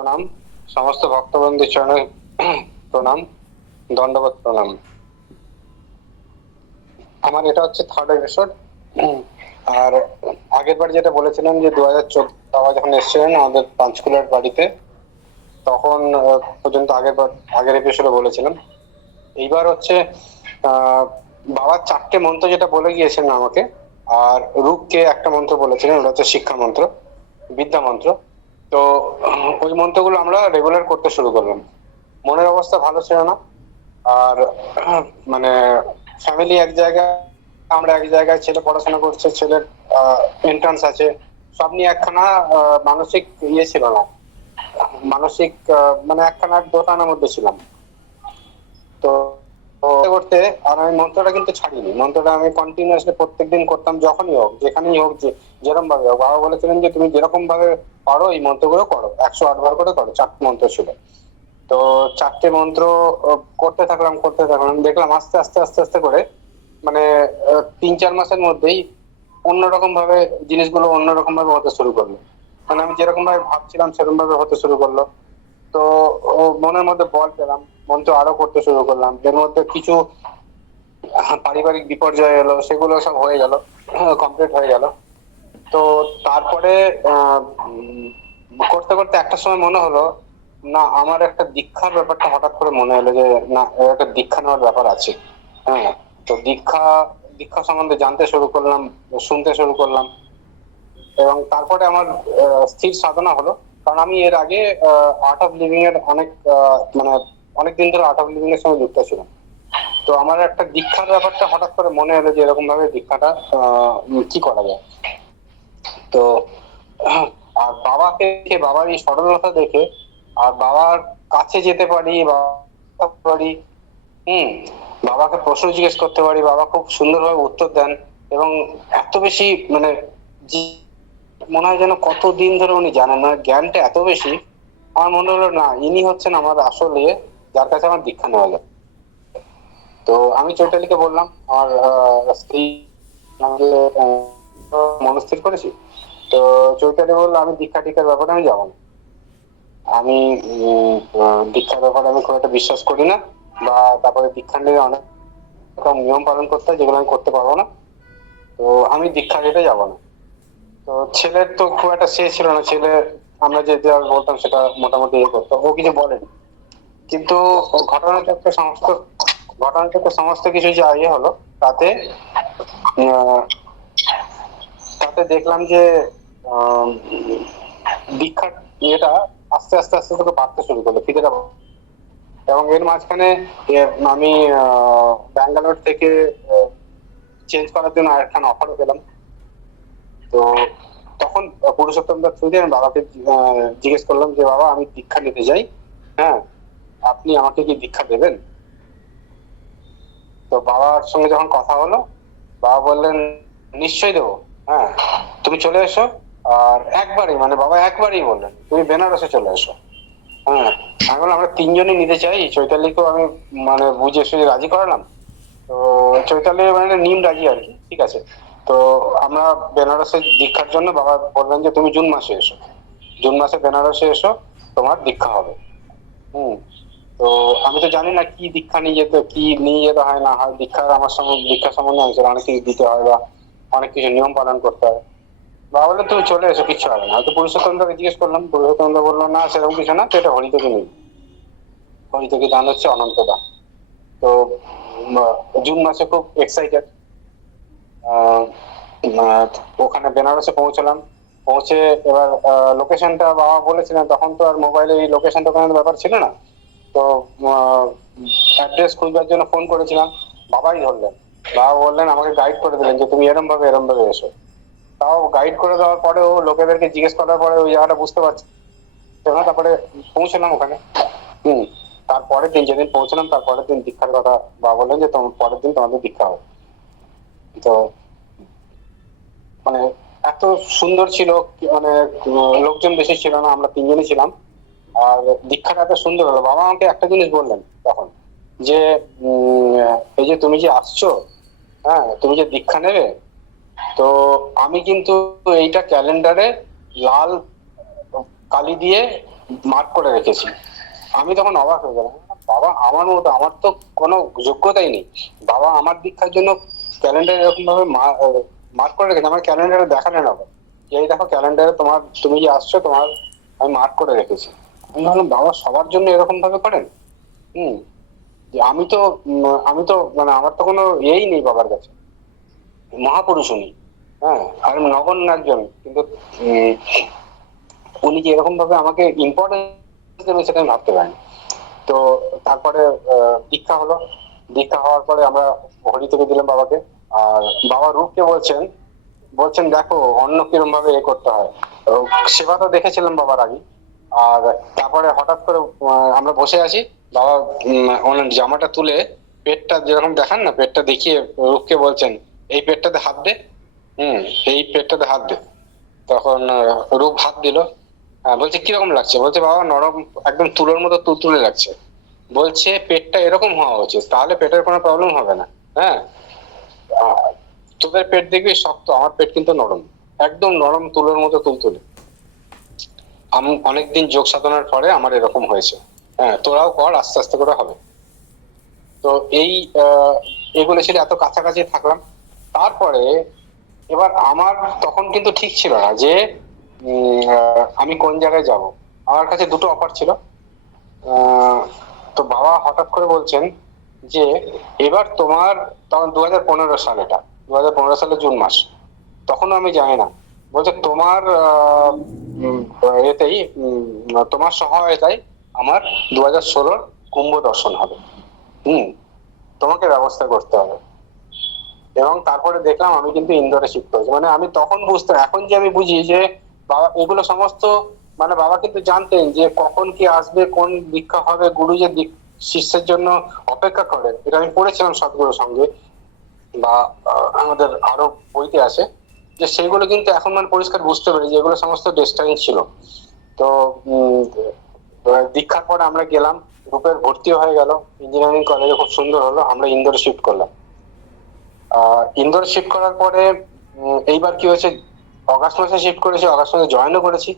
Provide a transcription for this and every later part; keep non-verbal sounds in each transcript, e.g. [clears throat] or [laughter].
প্রণাম। সমস্ত ভক্তবন্ধুর চরণে প্রণাম দণ্ডবত প্রণাম। আমার এটা হচ্ছে থার্ড এপিসোড আর আগের বার যেটা বলেছিলাম যে দু হাজার চোদ্দ বাবা যখন এসেছিলেন আমাদের পাঁচকুলার বাড়িতে, তখন পর্যন্ত আগের বার, আগের এপিসোডে বলেছিলাম। এইবার হচ্ছে বাবা চারটে মন্ত্র যেটা বলে গিয়েছেন আমাকে, আর রূপকে একটা মন্ত্র বলেছিলেন, ওটা হচ্ছে শিক্ষা মন্ত্র, বিদ্যা মন্ত্র। তো, ওই মন্ত্রগুলো আমরা রেগুলার করতে শুরু করলাম। মনের অবস্থা ভালো ছিল না। আর মানে ফ্যামিলি এক জায়গায়, আমরা এক জায়গায়, ছেলে পড়াশোনা করছে, ছেলের এন্ট্রান্স আছে। সব নিয়ে একখানা মানসিক ইয়ে ছিল না। মানসিক মানে একখানা দোকানের মধ্যে ছিলাম। তো করতে আর আমি মন্ত্রটা কিন্তু ছাড়িনি। মন্ত্রটা আমি কন্টিনিউয়াসলি প্রত্যেকদিন করতাম যখনই হোক, যেখানেই হোক, যে যেরকম ভাবে হোক। বাবা বলেছিলেন যে, তুমি যেরকম ভাবে পারো, এই মন্ত্রগুলো করো। একশো আট বার করে করো, চারটে মন্ত্র ছিল। তো চারটে মন্ত্র করতে থাকলাম করতে থাকলাম, দেখলাম আস্তে আস্তে আস্তে আস্তে করে মানে তিন, চার মাসের মধ্যেই অন্যরকম ভাবে জিনিসগুলো অন্যরকম ভাবে হতে শুরু করল। মানে আমি যেরকম ভাবে ভাবছিলাম সেরকম ভাবে হতে শুরু করল। তো মনের মধ্যে বল পেলাম, মন্ত্র আরও করতে শুরু করলাম। এর মধ্যে কিছু পারিবারিক বিপর্যয় এলো, সেগুলো সব হয়ে গেল [clears throat] কমপ্লিট হয়ে গেল। তো তারপরে করতে করতে একটা সময় মনে হলো, না, আমার একটা দীক্ষার ব্যাপারটা হঠাৎ করে মনে হলো যে, না একটা দীক্ষা নেওয়ার ব্যাপার আছে। হ্যাঁ তো দীক্ষা দীক্ষা সম্বন্ধে জানতে শুরু করলাম, শুনতে শুরু করলাম। এবং তারপরে আমার স্থির সাধনা হলো। কারণ আমি এর আগে আর্ট অফ লিভিং এর অনেক মানে অনেক দিন ধরে আর্ট অফ লিভিং এর সঙ্গে যুক্ত ছিলাম। তো আমার একটা দীক্ষার ব্যাপারটা হঠাৎ করে মনে হলো যে এরকম ভাবে দীক্ষাটা কি করা যায়? তো, আর বাবাকে দেখে, বাবার এই সরলতা দেখে, আর বাবার কাছে যেতে পারি পারি, হুম, বাবাকে প্রশ্ন জিজ্ঞেস করতে পারি, বাবা খুব সুন্দরভাবে উত্তর দেন এবং এত বেশি মানে মনে হয় যেন কতদিন ধরে উনি জানেন মানে জ্ঞানটা এত বেশি, আমার মনে হলো না, ইনি হচ্ছেন আমার আসল যার কাছে আমার দীক্ষা নেওয়া যায়। তো আমি চৈতালিকে বললাম, আমার স্ত্রী মনস্থির করেছি। তো চৈতালি বলল, আমি দীক্ষা টিক্ষার ব্যাপারে আমি যাব না। আমি দীক্ষার ব্যাপারে আমি খুব একটা বিশ্বাস করি না, বা তারপরে দীক্ষা নিয়ে অনেক রকম নিয়ম পালন করতে হয়, যেগুলো আমি করতে পারব না। তো আমি দীক্ষা নিতে যাব না। তো ছেলের তো খুব একটা সে ছিল না, ছেলে আমরা যে বলতাম সেটা মোটামুটি ইয়ে করতো, ও কিছু বলেনি। কিন্তু ঘটনা চক্রে সমস্ত ঘটনা চক্রে সমস্ত কিছু যা ইয়ে হলো, তাতে তাতে দেখলাম যে দীক্ষার ইয়েটা আস্তে আস্তে আস্তে করে বাড়তে শুরু করল ফিতেটা এবং এর মাঝখানে আমি ব্যাঙ্গালোর থেকে চেঞ্জ করার জন্য আরেকখানা অফারও পেলাম। তো তখন পুরুষোত্তম দাস থ্রুতে আমি বাবাকে জিজ্ঞেস করলাম যে, বাবা, আমি দীক্ষা নিতে যাই হ্যাঁ? আপনি আমাকে কি দীক্ষা দেবেন? তো বাবার সঙ্গে যখন কথা হলো, বাবা বললেন, নিশ্চয়ই দেবো হ্যাঁ? তুমি চলে এসো আর একবারই মানে বাবা একবারই বললেন, তুমি বেনারসে চলে এসো। হ্যাঁ আমি বললাম, আমরা তিনজনই নিতে চাই। চৈতালিকেও আমি মানে বুঝে সুঝে রাজি করালাম। তো চৈতালি মানে নিম রাজি আর কি, ঠিক আছে। তো আমরা বেনারসে দীক্ষার জন্য বাবা বললেন যে, তুমি জুন মাসে এসো। জুন মাসে বেনারসে এসো, তোমার দীক্ষা হবে। হুম, তো আমি তো জানি না কি দীক্ষা নিয়ে যেতে, কি নিয়ে যেতে হয়, না হয়, দীক্ষার আমার সঙ্গে, দীক্ষা সম্বন্ধে আমি অনেক কিছু দিতে হয় বা অনেক কিছু নিয়ম পালন করতে হয়। বাবা বলল তুমি চলে এসো, কিচ্ছু হবে না। তো পুরুষোত্তম দাকে জিজ্ঞেস করলাম পুরুষোত্তম দা বলল, না, সেরকম কিছু না তো এটা হরি নেই হরি দান হচ্ছে অনন্ত দান তো জুন মাসে খুব এক্সাইটেড ওখানে বেনারসে পৌঁছলাম। পৌঁছে এবার লোকেশনটা বাবা বলেছিলেন, তখন তো আর মোবাইলে এই লোকেশন টোকেনের ব্যাপার ছিল না। তো অ্যাড্রেস খুঁজবার জন্য ফোন করেছিলাম। বাবাই ধরলেন। বাবা বললেন, আমাকে গাইড করে দিলেন যে, তুমি এরম ভাবে এরম ভাবে এসো। তাও গাইড করে দেওয়ার পরেও লোকেদেরকে জিজ্ঞেস করার পরে ওই জায়গাটা বুঝতে পারছি। না তারপরে পৌঁছলাম ওখানে। হুম। তারপরের দিন যেদিন পৌঁছলাম তারপরের দিন দীক্ষার কথা বাবা বললেন যে তোমার পরের দিন তোমাদের দীক্ষা হবে। তো মানে এত সুন্দর ছিল মানে লোকজন বেশি ছিল না আমরা তিনজনই ছিলাম। আর দীক্ষাটা এত সুন্দর হলো। বাবা আমাকে একটা জিনিস বললেন তখন যে উম, এই যে তুমি যে আসছো হ্যাঁ তুমি যে দীক্ষা নেবে তো আমি কিন্তু এইটা ক্যালেন্ডারে লাল কালি দিয়ে মার্ক করে রেখেছি। আমি তখন অবাক হয়ে গেলাম, বাবা, আমার মতো, আমার তো কোনো যোগ্যতাই নেই। বাবা আমার দীক্ষার জন্য ক্যালেন্ডার এরকম ভাবে মার্ক করে রেখেছে, আমার ক্যালেন্ডারে দেখালেন আবার যে এই দেখো ক্যালেন্ডারে তোমার, তুমি যে আসছো, তোমার আমি মার্ক করে রেখেছি। আমি ভাবলাম, বাবা, সবার জন্য এরকম ভাবে করেন? হুম। আমি তো আমি তো মানে আমার তো কোনো ইয়েই নেই বাবার কাছে। মহাপুরুষ উনি হ্যাঁ আর নগণ্য একজন, কিন্তু উনি যে এরকম ভাবে আমাকে ইম্পর্টেন্স দেবেন সেটা আমি ভাবতে পারিনি। তো তারপরে দীক্ষা হলো। দীক্ষা হওয়ার পরে আমরা হরি থেকে দিলাম বাবাকে। আর বাবা রূপকে বলছেন বলছেন, দেখো অন্য কিরম ভাবে এ করতে হয়। সেবা তো দেখেছিলাম বাবার আগে। আর তারপরে হঠাৎ করে আমরা বসে আছি। বাবা জামাটা তুলে পেটটা যেরকম দেখান না, পেটটা দেখিয়ে রূপকে বলছেন এই পেটটাতে হাত দে। হুম, এই পেটটাতে হাত দে। তখন রূপ হাত দিল। বলছে, কীরকম লাগছে? বলছে, বাবা, নরম, একদম তুলোর মতো তুলতুলে লাগছে। বলছে, পেটটা এরকম হওয়া উচিত, তাহলে পেটের কোনো প্রবলেম হবে না। হ্যাঁ? তোদের পেট দেখবি শক্ত, আমার পেট কিন্তু নরম, একদম নরম তুলোর মতো তুলতুলে। আমি, অনেকদিন যোগ সাধনার পরে আমার এরকম হয়েছে। হ্যাঁ তোরাও কর, আস্তে আস্তে করে হবে। তো এই এগুলো ছিল, এত কাছাকাছি থাকলাম। তারপরে এবার আমার তখন কিন্তু ঠিক ছিল না যে আমি কোন জায়গায় যাব। আমার কাছে দুটো অফার ছিল। তো বাবা হঠাৎ করে বলছেন যে, এবার তোমার তখন দু হাজার পনেরো সাল এটা দু হাজার পনেরো সালে জুন মাস। তখনও আমি জানি না। বলছে তোমার এতেই তোমার সহায়তায় আমার দু হাজার ষোলোর কুম্ভ দর্শন হবে। হুম, তোমাকে ব্যবস্থা করতে হবে। এবং তারপরে দেখলাম আমি কিন্তু ইন্দোরে শিফট হয়েছি। মানে আমি তখন বুঝতাম, এখন যে আমি বুঝি যে বাবা, এগুলো সমস্ত মানে বাবা কিন্তু জানতেন যে কখন কি আসবে, কোন দীক্ষা হবে, গুরু যে শিষ্যের জন্য অপেক্ষা করে এটা আমি পড়েছিলাম সদগুরুর সঙ্গে বা আমাদের আরও বইতে আছে। যে সেগুলো কিন্তু এখন মানে পরিষ্কার বুঝতে পারি যে এগুলো সমস্ত ডেস্টাইন ছিল। তো দীক্ষার পরে আমরা গেলাম গ্রুপের ভর্তি হয়ে গেল। ইঞ্জিনিয়ারিং কলেজে খুব সুন্দর হলো, আমরা ইন্দোরে শিফট করলাম। ইন্দোর শিফট করার পরে এইবার কি হয়েছে? অগাস্ট মাসে শিফট করেছি অগাস্ট মাসে জয়েনও করেছি।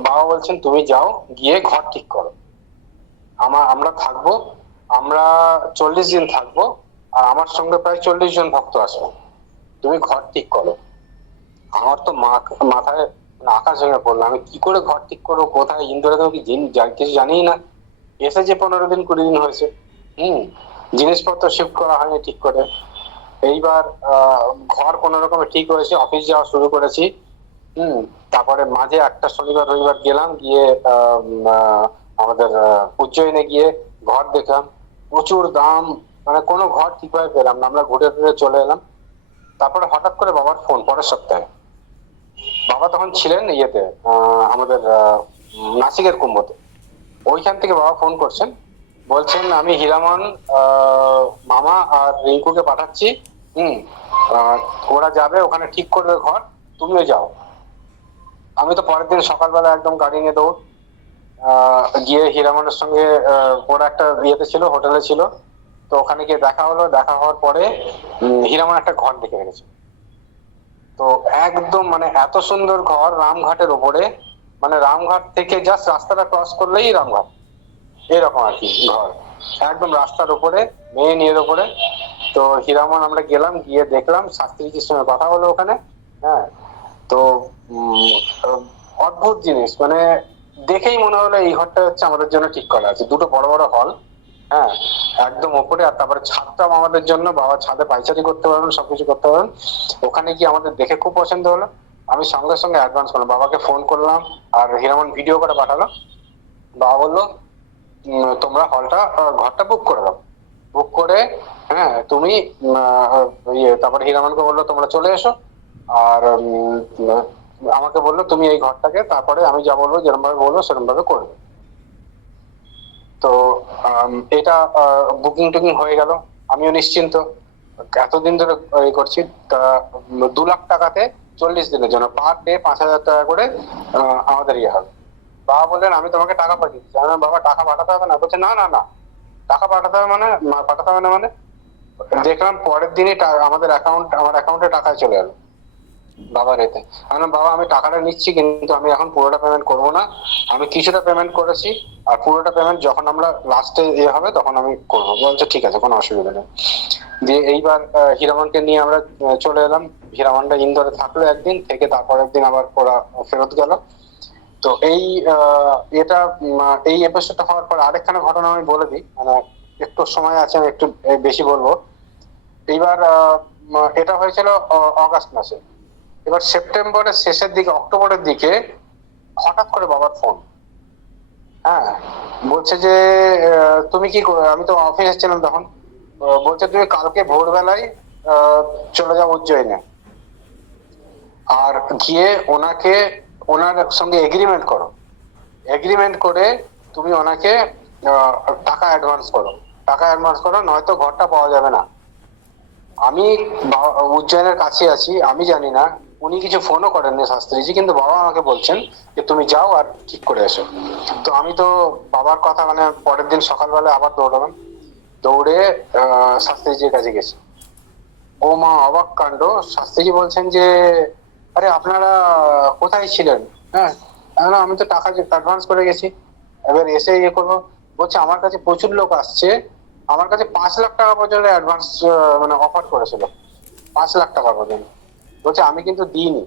বাবা বলছেন, তুমি যাও, গিয়ে ঘর ঠিক করো। আমার আমরা থাকব, আমরা চল্লিশ দিন থাকব, আর আমার সঙ্গে প্রায় চল্লিশ জন ভক্ত আসবে। তুমি ঘর ঠিক করো। আমার তো মাথায় মানে আকাশ ভেঙে পড়ল। আমি কি করে ঘর ঠিক করব? কোথায়? ইন্দোরে তো জিন- কিছু জানিই না। এসেছে পনেরো দিন, কুড়ি দিন হয়েছে। হুম। জিনিসপত্র শিফট করা হয়নি ঠিক করে। এইবার ঘর কোনো রকমে ঠিক হয়েছে অফিস যাওয়া শুরু করেছি। হুম, তারপরে মাঝে একটা শনিবার, রবিবার গেলাম, গিয়ে আমাদের উজ্জয়িনে গিয়ে ঘর দেখলাম। প্রচুর দাম মানে কোনো ঘর ঠিকভাবে পেলাম না, আমরা ঘুরে ফিরে চলে এলাম। তারপরে হঠাৎ করে বাবার ফোন পরের সপ্তাহে। বাবা তখন ছিলেন ইয়েতে আমাদের নাসিকের কুম্ভতে। ওইখান থেকে বাবা ফোন করছেন। বলছেন, আমি হীরামন মামা আর রিঙ্কুকে পাঠাচ্ছি। হুম ওরা যাবে, ওখানে ঠিক করবে ঘর, তুমিও যাও। আমি তো পরের দিন সকালবেলা একদম গাড়ি নিয়ে দৌড় গিয়ে হীরামনের সঙ্গে ওরা একটা ইয়েতে ছিল, হোটেলে ছিল। তো ওখানে গিয়ে দেখা হলো, দেখা হওয়ার পরে হীরামন একটা ঘর দেখে রেখেছে তো একদম মানে এত সুন্দর ঘর রামঘাটের ওপরে মানে রামঘাট থেকে জাস্ট রাস্তাটা ক্রস করলেই রামঘাট। এরকম আর কি ঘর। একদম রাস্তার উপরে মেন ইয়ের উপরে। তো হীরামন আমরা গেলাম, গিয়ে দেখলাম শাস্ত্রীজির সঙ্গে কথা হলো ওখানে হ্যাঁ। তো অদ্ভুত জিনিস মানে দেখেই মনে হলো এই ঘরটা হচ্ছে আমাদের জন্য ঠিক করা আছে। দুটো বড় বড় হল হ্যাঁ। একদম ওপরে, আর তারপরে ছাদটাও আমাদের জন্য, বাবা ছাদে পাইচারি করতে পারবেন, সবকিছু করতে পারবেন। ওখানে গিয়ে আমাদের দেখে খুব পছন্দ হলো। আমি সঙ্গে সঙ্গে অ্যাডভান্স করলাম, বাবাকে ফোন করলাম, আর হীরামন ভিডিও করে পাঠালো। বাবা বলল তোমরা হলটা ঘরটা বুক করে দাও। বুক করে হ্যাঁ তুমি ইয়ে তারপরে হীরামনকে বলল, তোমরা চলে এসো। আর আমাকে বলল, তুমি এই ঘরটাকে, তারপরে আমি যা বলব যেরকম ভাবে বলব সেরকম ভাবে করবে। তো এটা বুকিং টুকিং হয়ে গেল। আমিও নিশ্চিন্ত। এতদিন ধরে এই করছি। তা দু লাখ টাকাতে চল্লিশ দিনের জন্য, পার ডে পাঁচ হাজার টাকা করে আমাদের ইয়ে হবে। বাবা বললেন, আমি তোমাকে টাকা পাঠিয়ে দিচ্ছি আমি বাবা, টাকা পাঠাতে হবে না? বলছে, না না না। টাকা পাঠাতে হবে মানে পাঠাতে হবে না মানে? দেখলাম পরের দিনই আমাদের অ্যাকাউন্ট আমার অ্যাকাউন্টে টাকা চলে এলো, বাবার এতে। আমি বাবা, আমি টাকাটা নিচ্ছি, কিন্তু আমি এখন পুরোটা পেমেন্ট করব না। আমি কিছুটা পেমেন্ট করেছি, আর পুরোটা পেমেন্ট যখন আমরা লাস্টে ইয়ে হবে, তখন আমি করব। বলছে ঠিক আছে, কোনো অসুবিধা নেই। দিয়ে এইবার হীরামনকে নিয়ে আমরা চলে এলাম। হীরামনটা ইন্দোরে থাকল একদিন, থেকে তারপর একদিন আবার ওরা ফেরত গেল। তো এই এটা এই এপিসোডটা হওয়ার পর আরেকখানা ঘটনা আমি বলে দিই মানে একটু সময় আছে, আমি একটু বেশি বলব। এইবার এটা হয়েছিল অগাস্ট মাসে। এবার সেপ্টেম্বরের শেষের দিকে, অক্টোবরের দিকে হঠাৎ করে বাবার ফোন। হ্যাঁ বলছে যে তুমি কি আমি তো অফিসে ছিলাম তখন। বলছে তুমি কালকে ভোরবেলায় চলে যাও উজ্জয়নে। আর গিয়ে ওনাকে ওনার সঙ্গে এগ্রিমেন্ট করো। এগ্রিমেন্ট করে তুমি ওনাকে টাকা অ্যাডভান্স করো। টাকা অ্যাডভান্স করো, নয়তো ঘরটা পাওয়া যাবে না। আমি উজ্জয়নের কাছে আছি, আমি জানি না। উনি কিছু ফোনও করেননি শাস্ত্রীজি, কিন্তু বাবা আমাকে বলছেন যে তুমি যাও আর ঠিক করে এসো। তো আমি তো বাবার কথা মানে পরের দিন সকালবেলা আবার দৌড়ালাম। দৌড়ে শাস্ত্রীজির কাছে গেছি। ও মা অবাক কাণ্ড, শাস্ত্রীজি বলছেন যে আরে আপনারা কোথায় ছিলেন? হ্যাঁ আমি তো টাকা অ্যাডভান্স করে গেছি। এবার এসে ইয়ে করব। বলছে, আমার কাছে প্রচুর লোক আসছে। আমার কাছে পাঁচ লাখ টাকা পর্যন্ত অ্যাডভান্স মানে অফার করেছিল। পাঁচ লাখ টাকা পর্যন্ত। বলছে, আমি কিন্তু দিইনি।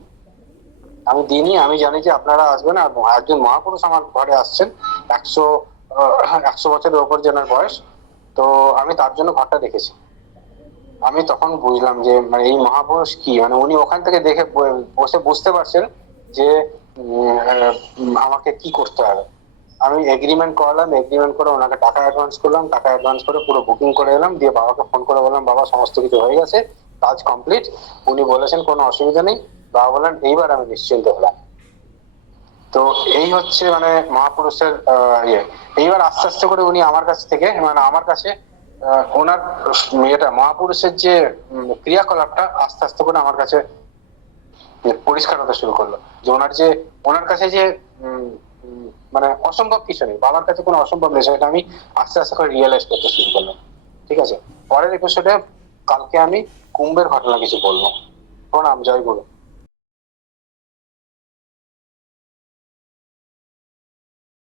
আমি দিইনি, আমি জানি যে আপনারা আসবেন আর একজন মহাপুরুষ আমার ঘরে আসছেন। একশো একশো বছরের ওপর জনের বয়স। তো আমি তার জন্য ঘরটা দেখেছি আমি তখন বুঝলাম যে মানে এই মহাপুরুষ কি? মানে উনি ওখান থেকে দেখে বসে বুঝতে পারছেন যে আমাকে কি করতে হবে। আমি এগ্রিমেন্ট করলাম এগ্রিমেন্ট করে ওনাকে টাকা অ্যাডভান্স করলাম, টাকা অ্যাডভান্স করে পুরো বুকিং করে এলাম, দিয়ে বাবাকে ফোন করে বললাম, বাবা, সমস্ত কিছু হয়ে গেছে, কাজ কমপ্লিট উনি বলেছেন, কোনো অসুবিধা নেই। বাবা বললেন, এইবার আমি নিশ্চিন্ত হলাম। তো এই হচ্ছে মানে মহাপুরুষের ইয়ে। এইবার আস্তে আস্তে করে উনি আমার কাছ থেকে মানে আমার কাছে ওনার ইয়েটা মহাপুরুষের যে ক্রিয়াকলাপটা আস্তে আস্তে করে আমার কাছে পরিষ্কার হতে শুরু করল। যে ওনার যে, ওনার কাছে যে মানে অসম্ভব কিছু নেই, বাবার কাছে কোনো অসম্ভব নেই, সেটা আমি আস্তে আস্তে করে রিয়েলাইজ করতে শুরু করলাম। ঠিক আছে? পরের এপিসোডে কালকে আমি কুম্ভের ঘটনা কিছু বলব। প্রণাম, জয় গুরু।